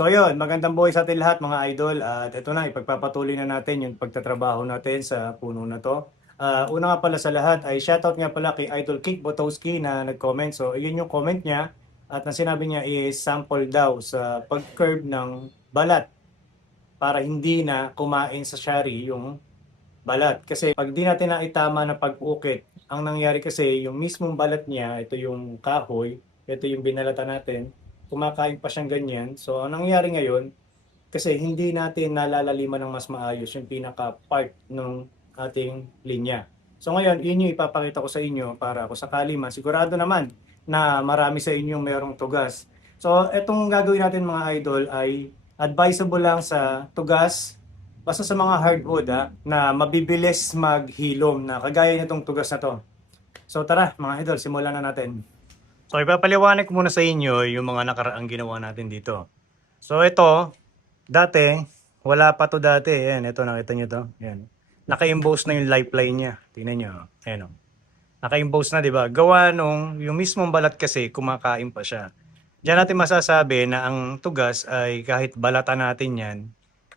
So ayun, magandang buhay sa atin lahat mga idol at ito na, ipagpapatuloy na natin yung pagtatrabaho natin sa puno na to. Una nga pala sa lahat ay shoutout nga pala kay Idol Kik Botowski na nag-comment. So yun yung comment niya at ang sinabi niya is sample daw sa pag-curve ng balat para hindi na kumain sa shari yung balat. Kasi pag di natin naitama na pag-ukit, ang nangyari kasi yung mismong balat niya, ito yung kahoy, ito yung binalatan natin, kumakain pa siyang ganyan. So ang nangyari ngayon, kasi hindi natin nalalaliman ng mas maayos yung pinaka-part ng ating linya. So ngayon, yun yung ipapakita ko sa inyo para ako sakali man, sigurado naman na marami sa inyong merong tugas. So etong gagawin natin mga idol ay advisable lang sa tugas, basta sa mga hardwood na mabibilis maghilom na kagaya nitong tugas na to. So tara mga idol, simulan na natin. So ipapaliwanag ko muna sa inyo yung mga nakaraang ginawa natin dito. So ito, dati, wala pa to dati. Ayan, ito nakita nyo to. Ayan. Naka-emboss na yung lifeline niya. Tingnan nyo. Ayan o. Naka-emboss na, di ba? Gawa nung yung mismong balat kasi kumakain pa siya. Diyan natin masasabi na ang tugas ay kahit balatan natin yan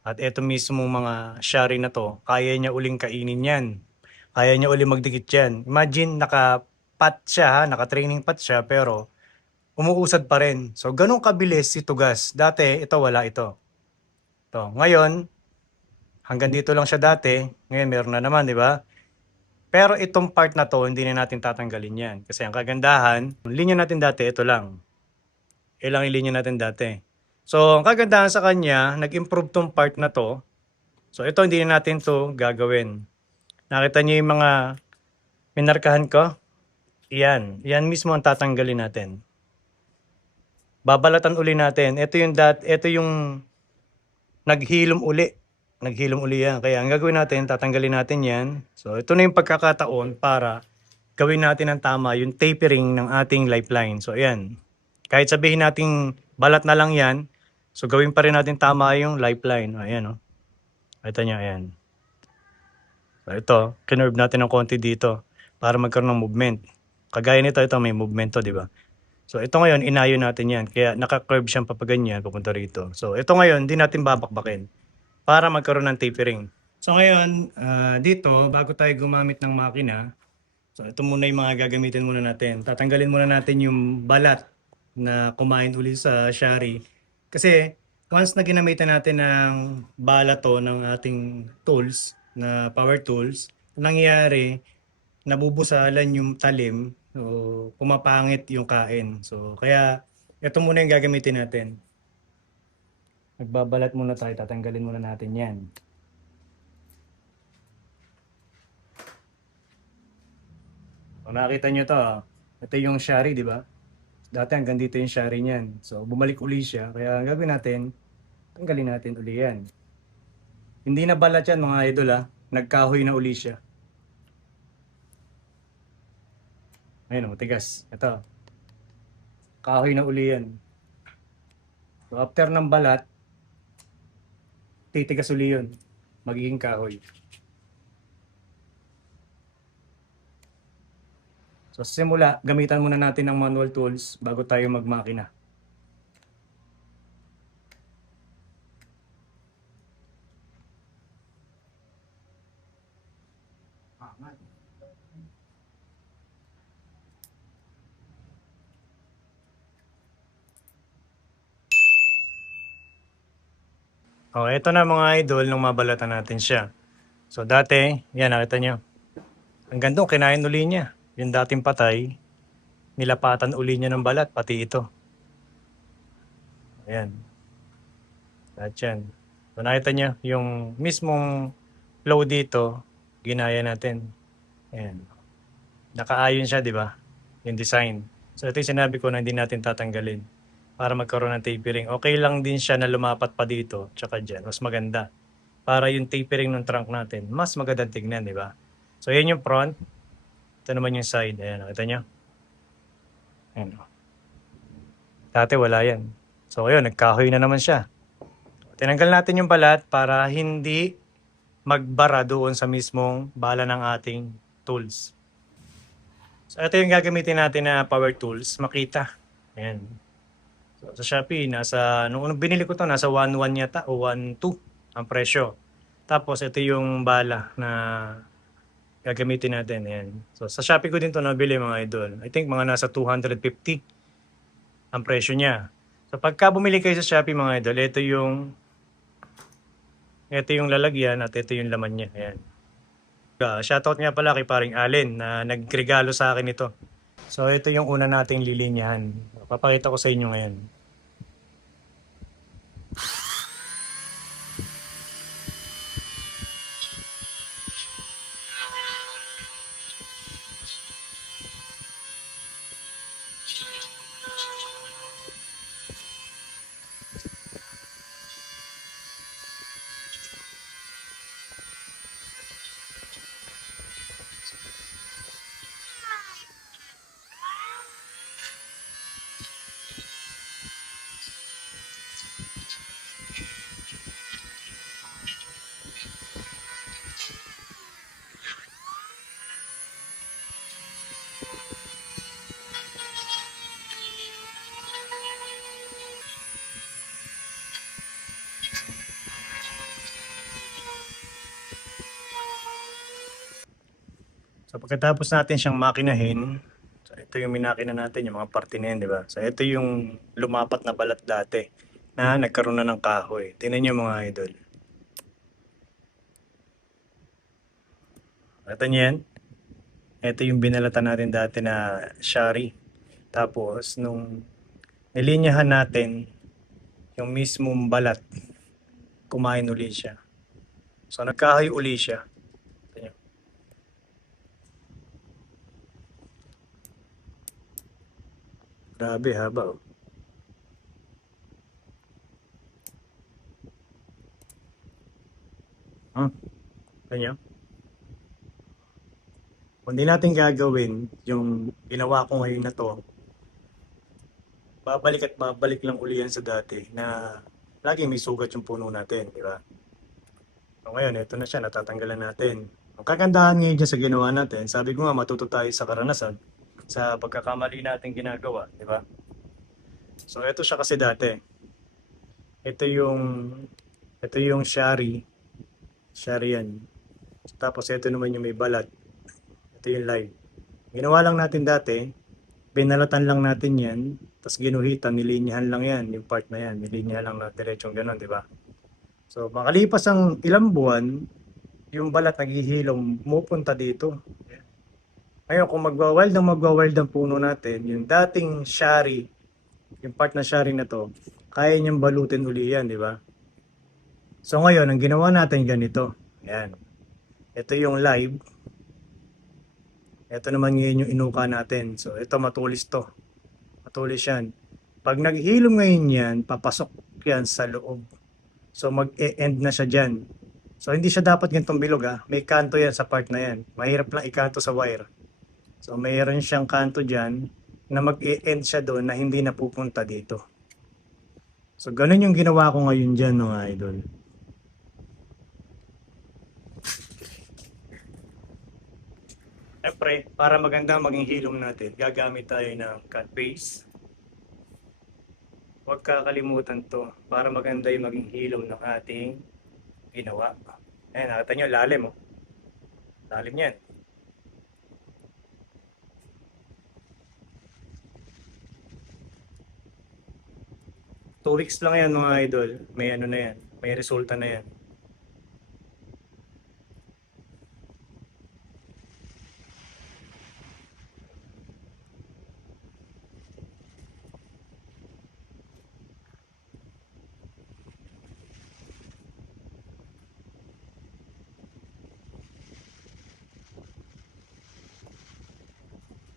at ito mismong mga shari na to, kaya niya uling kainin yan. Kaya niya uling magdikit yan. Imagine, naka-pat siya, naka-training pat siya, pero umuusad pa rin. So, ganun kabilis si tugas. Dati, ito wala ito. To. Ngayon, hanggang dito lang siya dati. Ngayon, meron na naman, di ba? Pero itong part na to, hindi na natin tatanggalin yan. Kasi ang kagandahan, yung linya natin dati, ito lang. Ilang yung linya natin dati. So, ang kagandahan sa kanya, nag-improve tong part na to. So, ito hindi na natin to gagawin. Nakita niyo yung mga minarkahan ko? Yan. Yan mismo ang tatanggalin natin. Babalatan uli natin. Ito yung naghilom uli. Naghilom uli yan. Kaya ang gagawin natin, tatanggalin natin yan. So ito na yung pagkakataon para gawin natin ang tama, yung tapering ng ating lifeline. So ayan. Kahit sabihin natin balat na lang yan, so gawin pa rin natin tama yung lifeline. Ayan o. Ito nyo, ayan. So ito, kinerve natin ng konti dito para magkaroon ng movement. Kagaya nito, ito may movement to, di ba? So ito ngayon, inayo natin yan. Kaya naka-curve siyang papaganyan, papunta rito. So ito ngayon, hindi natin babakbakin para magkaroon ng tapering. So ngayon, dito, bago tayo gumamit ng makina, so ito muna yung mga gagamitin muna natin. Tatanggalin muna natin yung balat na kumain uli sa shari. Kasi once na ginamitan natin ng balat to ng ating tools, na power tools, nangyayari, nabubusalan yung talim, so pumapangit yung kain. So kaya ito muna yung gagamitin natin. Magbabalat muna tayo, tatanggalin muna natin yan. Kung nakita nyo to, ito yung shari, di ba? Dati hanggang dito yung shari niyan. So bumalik uli siya, kaya ang gagawin natin, tanggalin natin uli yan. Hindi na balat yan mga idol nagkahoy na uli siya. Ayun, matigas. Ito. Kahoy na uli yan. So after ng balat, titigas uli yun. Magiging kahoy. So sa simula, gamitan muna natin ng manual tools bago tayo magmakina. Oh, ito na mga idol nung mabalatan natin siya. So dati, yan nakita nyo. Hanggang doon, kinain uli niya. Yung dating patay, nilapatan uli niya ng balat, pati ito. Ayan. Lahat yan. So nakita nyo, yung mismong flow dito, ginaya natin. Ayan. Nakaayon siya, di ba? Yung design. So ito yung sinabi ko na hindi natin tatanggalin para magkaroon ng tapering. Okay lang din siya na lumapat pa dito, tsaka dyan. Mas maganda. Para yung tapering ng trunk natin, mas magandang tignan, di ba? So yan yung front. Ito naman yung side. Ayan, nakita nyo? Ayan. Dati wala yan. So ayun, nagkahoy na naman siya. Tinanggal natin yung balat para hindi magbara doon sa mismong bala ng ating tools. So ito yung gagamitin natin na power tools, makita. Ayan. So, sa Shopee, nung unang binili ko to, nasa 1.1 yata o 1.2 ang presyo. Tapos, ito yung bala na gagamitin natin. Ayan. So, sa Shopee ko din to nabili mga idol. I think mga nasa 250 ang presyo niya. So, pagka bumili kayo sa Shopee mga idol, ito yung lalagyan at ito yung laman niya. Ayan. Shoutout nga pala kay paring Allen na nagregalo sa akin ito. So, ito yung una nating lilinyahan. Papakita ko sa inyo ngayon. So pagkatapos natin siyang makinahin, so ito yung minakina natin, yung mga parte na yan, di ba? So ito yung lumapat na balat dati na nagkaroon na ng kahoy. Tingnan nyo mga idol. Ito nyo yan. Ito yung binalatan natin dati na shari. Tapos nung nilinyahan natin yung mismong balat, kumain uli siya. So nagkahoy uli siya. Ito nyo. Grabe haba oh. Ito nyo. Kung di natin gagawin yung ginawa ko ngayon na to, babalik at babalik lang uli yan sa dati na lagi may sugat yung puno natin, di ba? So ngayon, ito na siya, natatanggalan natin. Ang kagandahan ngayon dyan sa ginawa natin, sabi ko nga matuto tayo sa karanasan, sa pagkakamali natin ginagawa, di ba? So ito siya kasi dati. Ito yung, ito yung shari yan. Tapos ito naman yung may balat. Ito yung live. Ginawa lang natin dati, binalatan lang natin yan, tapos ginuhitan, nilinyahan lang yan, yung part na yan, nilinyahan lang na diretsong gano'n, di ba? So, makalipas ang ilang buwan, yung balat naghihilom, pumupunta dito. Ngayon, kung magwa-wild ang puno natin, yung dating shari, yung part na shari na to, kaya niyang balutin uli yan, di ba? So, ngayon, ang ginawa natin ganito. Ayan. Ito yung live. Ito naman ngayon yung inuka natin. So, ito matulis to. Matulis yan. Pag naghilom ngayon yan, papasok yan sa loob. So, mag-e-end na siya dyan. So, hindi siya dapat ganitong bilog ha. May kanto yan sa part na yan. Mahirap lang ikanto sa wire. So, mayroon siyang kanto dyan na mag-e-end siya doon na hindi napupunta dito. So, ganun yung ginawa ko ngayon dyan mga idol. Siyempre, para maganda maging hilom natin, gagamit tayo ng cut base. Huwag kakalimutan to para maganda yung maging hilom ng ating ginawa. Ayan, nakita nyo, lalim oh. Lalim yan. Two weeks lang yan mga idol. May ano na yan. May resulta na yan.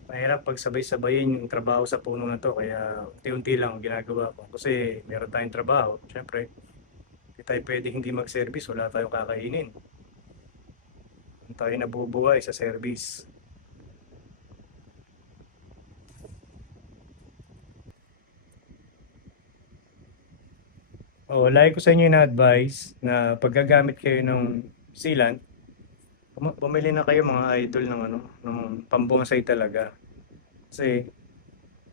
Mahirap pag sabay-sabayin yung trabaho sa puno na to. Kaya unti-unti lang ang ginagawa ko. Kasi meron tayong trabaho. Siyempre, hindi tayo pwede hindi mag-service. Wala tayong kakainin. Hindi tayo nabubuhay sa service. Oh, lagi ko sa inyo na-advise na paggagamit kayo ng sealant, bumili na kayo mga idol ng ano, ng pambonsai talaga. Kasi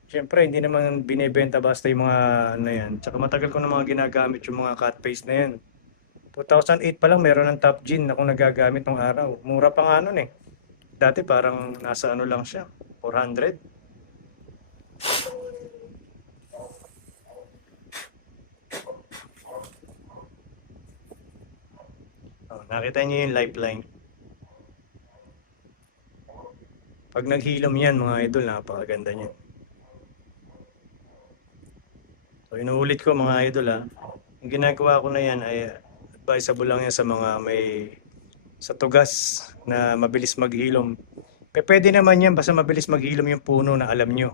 Siyempre, hindi naman binebenta basta yung mga ano yan. Tsaka matagal ko na mga ginagamit yung mga cut paste na yan. 2008 pa lang meron ng top gin akong nagagamit nung araw. Mura pa nga nun eh. Dati parang nasa ano lang siya, 400. Oh, nakita niyo yung lifeline. Pag naghilom yan mga idol, napakaganda niyan. So inuulit ko mga idol ha. Yung ginagawa ko na yan ay advisable lang yan sa mga may sa tugas na mabilis maghilom. Pwede naman yan basta mabilis maghilom yung puno na alam nyo.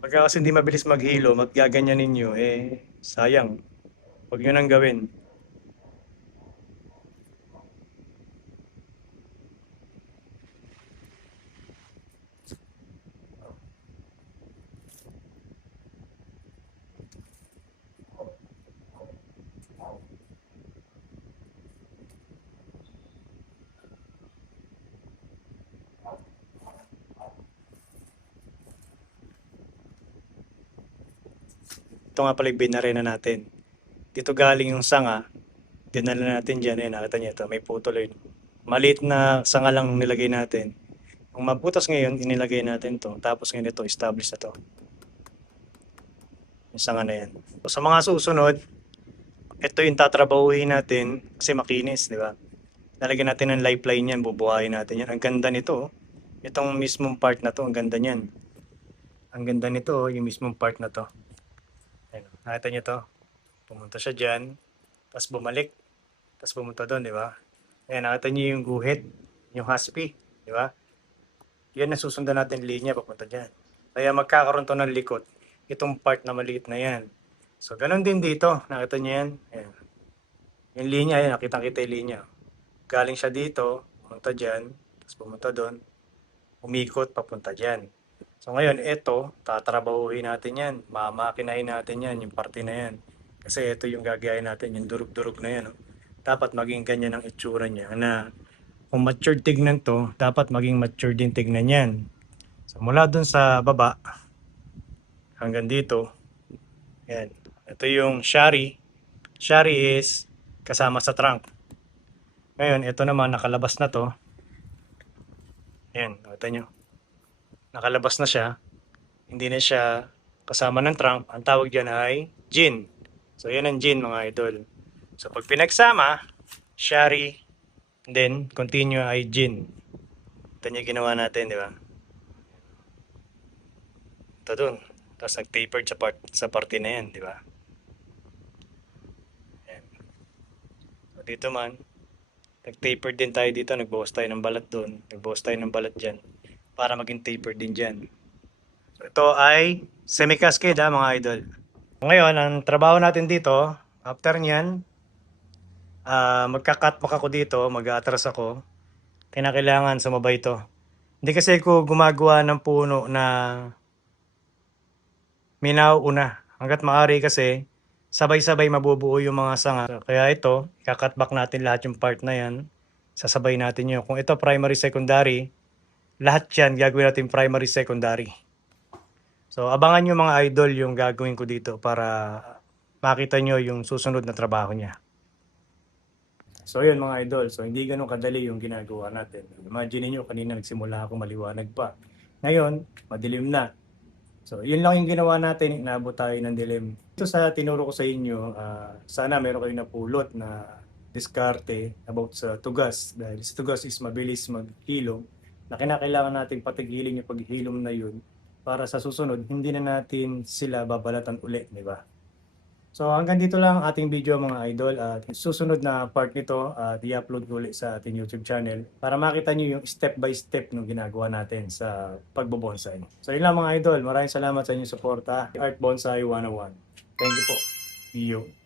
Pagka kasi hindi mabilis maghilom at gaganyan ninyo, sayang. Huwag nyo nang gawin. Ito nga pala yung binarena natin. Dito galing yung sanga, dinala natin dyan, nakita niyo ito, may putol yun. Maliit na sanga lang nilagay natin. Kung mabutas ngayon, inilagay natin to. Tapos ngayon ito, establish na to. Yung sanga na yan. So, sa mga susunod, ito yung tatrabahuhin natin kasi makinis, di ba? Lalagyan natin ng lifeline yan, bubuhayin natin yan. Ang ganda nito, itong mismong part na to, ang ganda niyan. Ang ganda nito, yung mismong part na to. Ayan, nakita niyo to? Pumunta siya dyan, tapos bumalik, tapos pumunta doon, di ba? Ayan, nakita niyo yung guhit, yung haspi, di ba? Yan ang susundan natin linya papunta dyan. Kaya magkakaroon to ng likod, itong part na maliit na yan. So, ganun din dito, nakita niyo yan? Ayan. Yung linya, ayan, nakita-kita yung linya. Galing siya dito, pumunta dyan, tapos pumunta doon, umikot, papunta dyan. So ngayon, ito, tatrabahuhin natin yan. Mamakinahin natin yan, yung parte na yan. Kasi ito yung gagayahin natin, yung durug-durug na yan. Oh. Dapat maging ganyan ang itsura niya. Na kung matured tignan to, dapat maging matured din tignan yan. So mula dun sa baba, hanggang dito, yan. Ito yung shari. Shari is kasama sa trunk. Ngayon, ito naman, nakalabas na to. Yan, nakita nyo. Nakalabas na siya. Hindi na siya kasama ng trunk. Ang tawag dyan ay gin. So, yan ang gin mga idol. So, pag pinagsama, shari, and then, continue ay gin. Ito yung ginawa natin, di ba? Ito dun. Tapos nag-tapered sa parte na yan, di ba? So, dito man, nag-tapered din tayo dito. Nagbawas tayo ng balat dun. Nagbawas tayo ng balat dyan. Para maging tapered din dyan. So, ito ay semi-cascade mga idol. Ngayon, ang trabaho natin dito, after nyan, magka-cutback ako dito, mag-atras ako. Kinakailangan sumabay ito. Hindi kasi ako gumagawa ng puno na minauna. Hanggat maaari kasi, sabay-sabay mabubuo yung mga sanga. Kaya ito, ikakatback natin lahat yung part na yan. Sasabay natin yun. Kung ito primary, secondary, lahat yan gagawin natin primary, secondary. So, abangan nyo mga idol yung gagawin ko dito para makita nyo yung susunod na trabaho niya. So, yun mga idol. So, hindi ganun kadali yung ginagawa natin. Imagine niyo kanina nagsimula ako maliwanag pa. Ngayon, madilim na. So, yun lang yung ginawa natin. Inaabot tayo ng dilim. Ito sa tinuro ko sa inyo, sana meron kayong napulot na diskarte about sa tugas. Dahil sa tugas is mabilis maghilom na kinakailangan natin patigilin yung paghilom na yun para sa susunod, hindi na natin sila babalatan uli, di ba? So hanggang dito lang ating video mga idol at susunod na part nito at i-upload ko ulit sa ating YouTube channel para makita nyo yung step by step ng ginagawa natin sa pagbobonsai. So yun lang mga idol, maraming salamat sa inyong suporta. Art Bonsai 101. Thank you po. You.